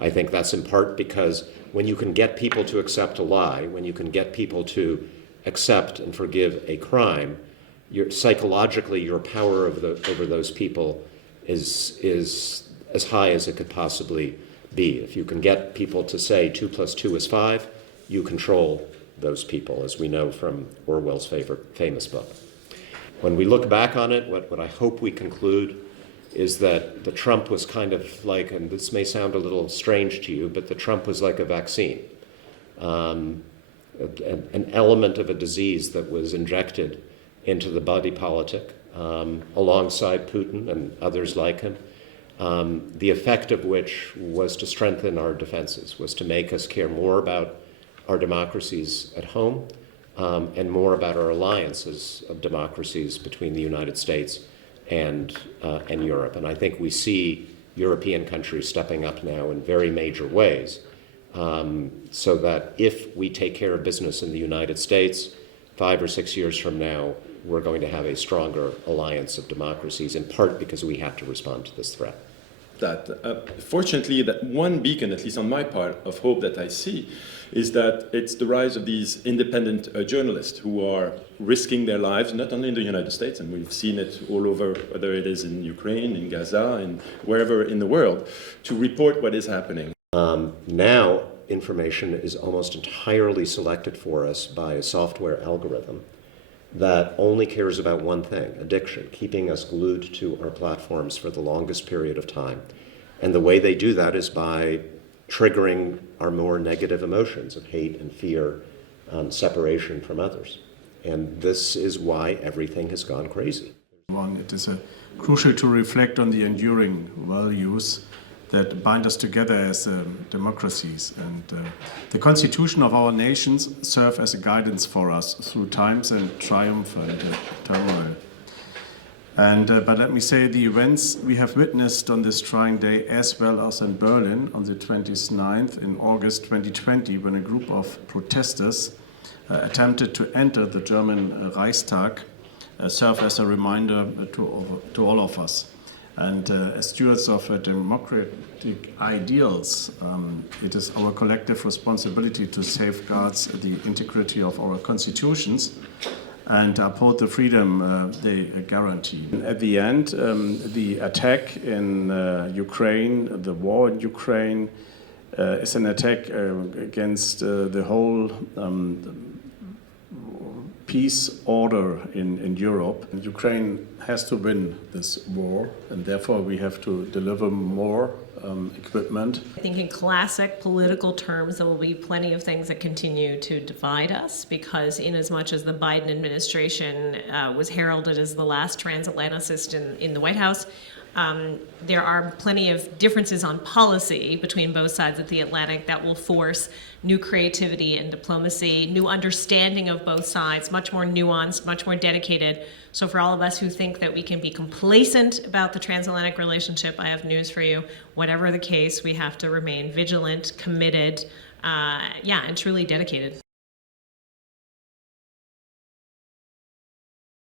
I think that's in part because when you can get people to accept a lie, when you can get people to accept and forgive a crime, psychologically your power over those people is as high as it could possibly be. If you can get people to say 2 + 2 is 5, you control those people, as we know from Orwell's famous book. When we look back on it, what I hope we conclude is that the Trump was kind of like, and this may sound a little strange to you, but the Trump was like a vaccine, an element of a disease that was injected into the body politic alongside Putin and others like him, the effect of which was to strengthen our defenses, was to make us care more about our democracies at home and more about our alliances of democracies between the United States and Europe. And I think we see European countries stepping up now in very major ways, so that if we take care of business in the United States, 5 or 6 years from now, we're going to have a stronger alliance of democracies, in part because we have to respond to this threat. Fortunately, that one beacon, at least on my part, of hope that I see is that it's the rise of these independent journalists who are risking their lives, not only in the United States, and we've seen it all over, whether it is in Ukraine, in Gaza, and wherever in the world, to report what is happening. Now, information is almost entirely selected for us by a software algorithm that only cares about one thing, addiction, keeping us glued to our platforms for the longest period of time. And the way they do that is by triggering our more negative emotions of hate and fear, separation from others. And this is why everything has gone crazy. It is crucial to reflect on the enduring values that bind us together as democracies. And the constitution of our nations serve as a guidance for us through times and triumph and turmoil. But let me say, the events we have witnessed on this trying day, as well as in Berlin on the 29th in August 2020, when a group of protesters attempted to enter the German Reichstag, serve as a reminder to all of us. And as stewards of democratic ideals, it is our collective responsibility to safeguard the integrity of our constitutions and uphold the freedom they guarantee. At the end, the attack in Ukraine, the war in Ukraine, is an attack against the whole peace order in Europe. Ukraine has to win this war, and therefore we have to deliver more equipment. I think in classic political terms, there will be plenty of things that continue to divide us, because in as much as the Biden administration was heralded as the last transatlanticist in the White House, there are plenty of differences on policy between both sides of the Atlantic that will force new creativity and diplomacy, new understanding of both sides, much more nuanced, much more dedicated. So for all of us who think that we can be complacent about the transatlantic relationship, I have news for you. Whatever the case, we have to remain vigilant, committed, and truly dedicated.